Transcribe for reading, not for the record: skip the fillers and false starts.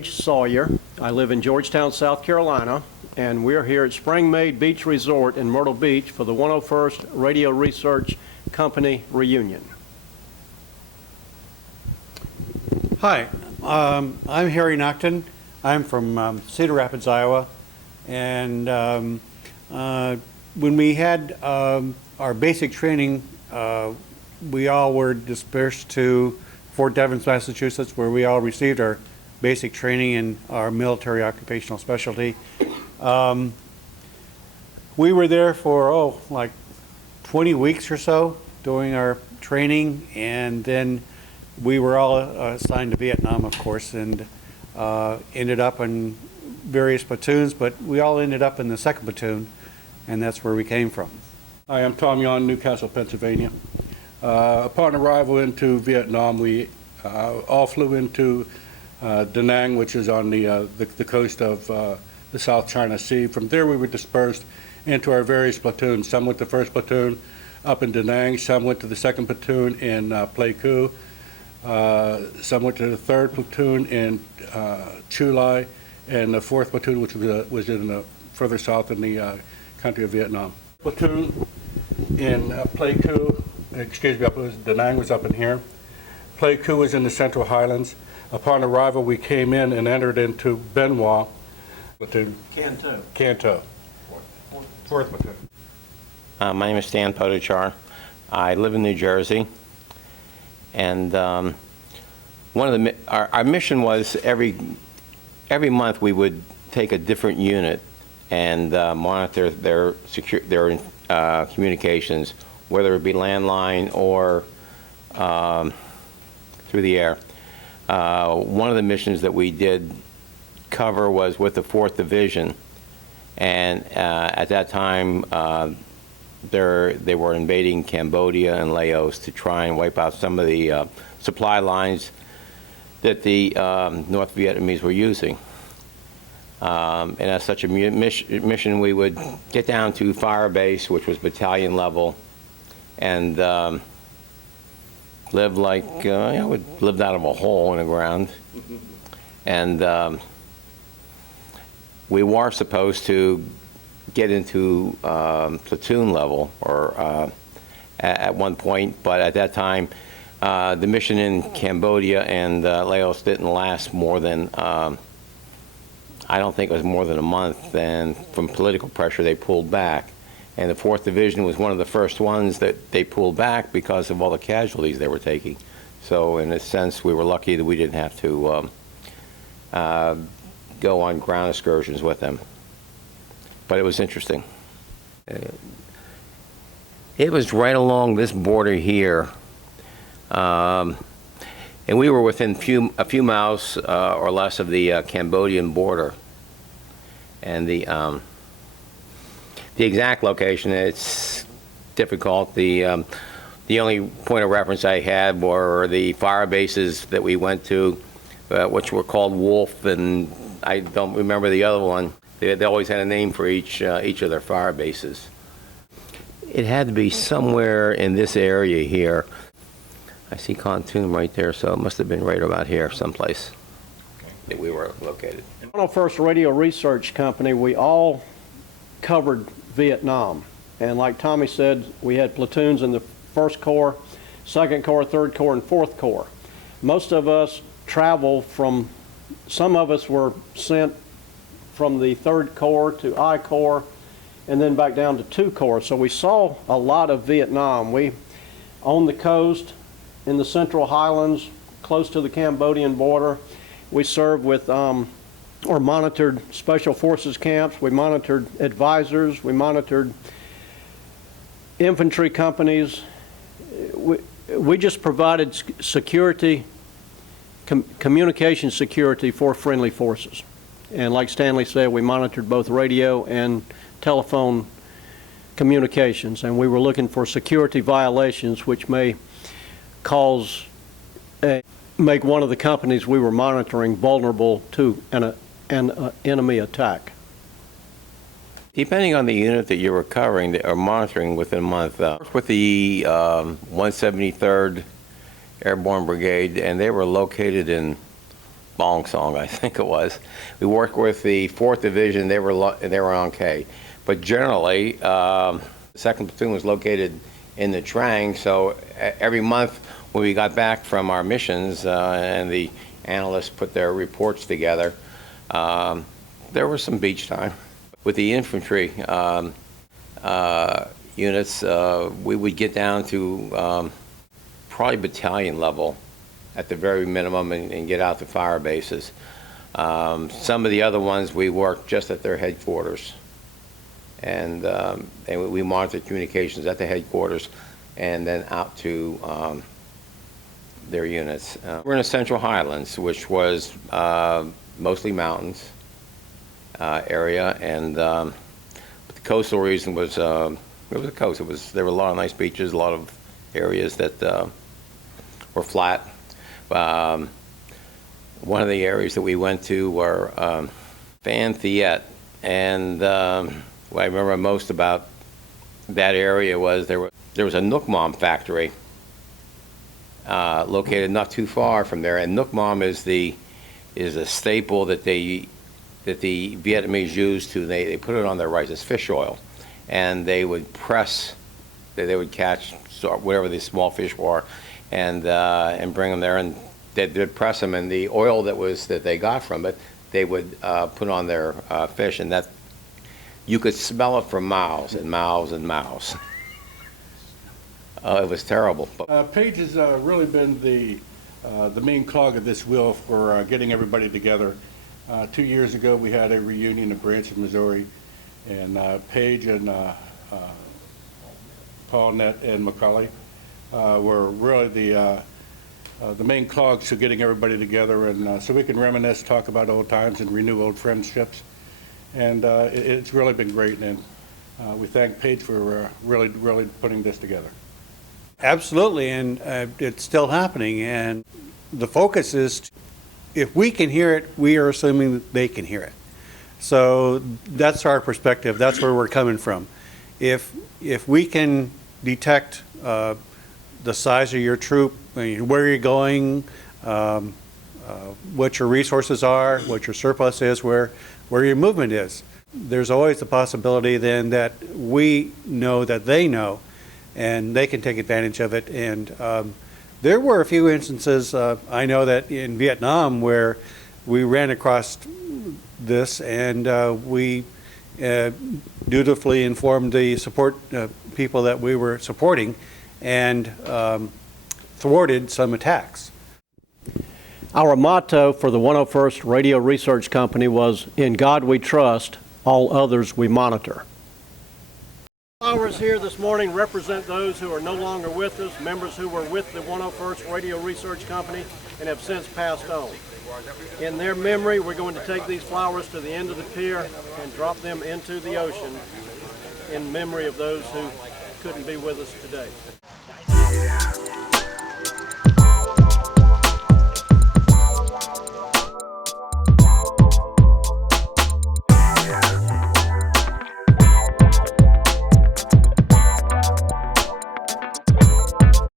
Paige Sawyer. I live in Georgetown, South Carolina, and we're here at Spring Maid Beach Resort in Myrtle Beach for the 101st Radio Research Company reunion. Hi, I'm Harry Nocton. I'm from Cedar Rapids, Iowa, and when we had our basic training, we all were dispersed to Fort Devens, Massachusetts, where we all received our basic training in our military occupational specialty. We were there for, like 20 weeks or so doing our training, and then we were all assigned to Viet Nam, of course, and ended up in various platoons, but we all ended up in the 2nd Platoon, and that's where we came from. Hi, I'm Tom Yon, Newcastle, Pennsylvania. Upon arrival into Vietnam, we all flew into Da Nang, which is on the coast of the South China Sea. From there, we were dispersed into our various platoons. Some went to 1st Platoon up in Da Nang, some went to the 2nd Platoon in Platoon, some went to the 3rd Platoon in Chu Lai, and the 4th Platoon, which was in the further south in the country of Vietnam. Platoon in Platoon, Da Nang was up in here. Platoon was in the Central Highlands. Upon arrival, we came in and entered into Benoit Platoon. Canto. 4th Platoon. My name is Stan Potochar. I live in New Jersey, and our mission was every month we would take a different unit and monitor their communications, whether it be landline or through the air. One of the missions that we did cover was with the 4th Division, and at that time they were invading Cambodia and Laos to try and wipe out some of the supply lines that the North Vietnamese were using. And as such a mission, we would get down to fire base, which was battalion level, and live like, we lived out of a hole in the ground. And we were supposed to get into platoon level or at one point, but at that time, the mission in Cambodia and Laos didn't last more than, I don't think it was more than a month, and from political pressure they pulled back. And the 4th Division was one of the first ones that they pulled back because of all the casualties they were taking. So in a sense, we were lucky that we didn't have to go on ground excursions with them. But it was interesting. It was right along this border here. And we were within a few miles or less of the Cambodian border. And the exact location, it's difficult. The only point of reference I had were the fire bases that we went to, which were called Wolf, and I don't remember the other one. They always had a name for each of their fire bases. It had to be somewhere in this area here. I see Platoon right there, so it must have been right about here someplace that we were located. In the 101st Radio Research Company, we all covered Vietnam. And like Tommy said, we had platoons in the 1st Corps, 2nd Corps, 3rd Corps, and 4th Corps. Most of us traveled from, some of us were sent from the 3rd Corps to I Corps and then back down to 2 Corps. So we saw a lot of Vietnam. We, on the coast, in the Central Highlands, close to the Cambodian border, we served with or monitored special forces camps. We monitored advisors. We monitored infantry companies. We just provided security, communication security for friendly forces. And like Stanley said, we monitored both radio and telephone communications, and we were looking for security violations which may make one of the companies we were monitoring vulnerable to an enemy attack. Depending on the unit that you were covering or monitoring within a month, with the 173rd Airborne Brigade, and they were located in Bong Song, I think it was. We worked with the 4th Division. They were on K. But generally, the 2nd Platoon was located in the Trang, so every month when we got back from our missions and the analysts put their reports together, there was some beach time. With the infantry units, we would get down to probably battalion level at the very minimum and get out to fire bases. Some of the other ones we worked just at their headquarters. And we monitored communications at the headquarters and then out to their units. We're in the Central Highlands, which was mostly mountains area, and the coastal region was it was the coast. There were a lot of nice beaches, a lot of areas that were flat. One of the areas that we went to were Van Thiet, and what I remember most about that area was there was a Nook Mom factory located not too far from there, and Nook Mom is a staple that the Vietnamese used to, they put it on their rice. It's fish oil, and they would press, they would catch whatever these small fish were, and bring them there, and they'd press them, and the oil that they got from it, they would put on their fish, and that you could smell it for miles and miles and miles. It was terrible. Paige has really been the main cog of this wheel for getting everybody together. 2 years ago, we had a reunion in Branson, Missouri, and Paige and Paulette and Macaulay were really the main cogs to getting everybody together, and so we can reminisce, talk about old times, and renew old friendships. And it's really been great, and we thank Paige for really putting this together. Absolutely, and it's still happening, and the focus is, if we can hear it, we are assuming that they can hear it. So that's our perspective. That's where we're coming from. If we can detect the size of your troop, where you're going, what your resources are, what your surplus is, where your movement is, there's always the possibility then that we know that they know, and they can take advantage of it. And there were a few instances, I know that in Vietnam, where we ran across this, and we dutifully informed the support people that we were supporting, and thwarted some attacks. Our motto for the 101st Radio Research Company was, "In God we trust, all others we monitor." Flowers here this morning represent those who are no longer with us, members who were with the 101st Radio Research Company and have since passed on. In their memory, we're going to take these flowers to the end of the pier and drop them into the ocean in memory of those who couldn't be with us today.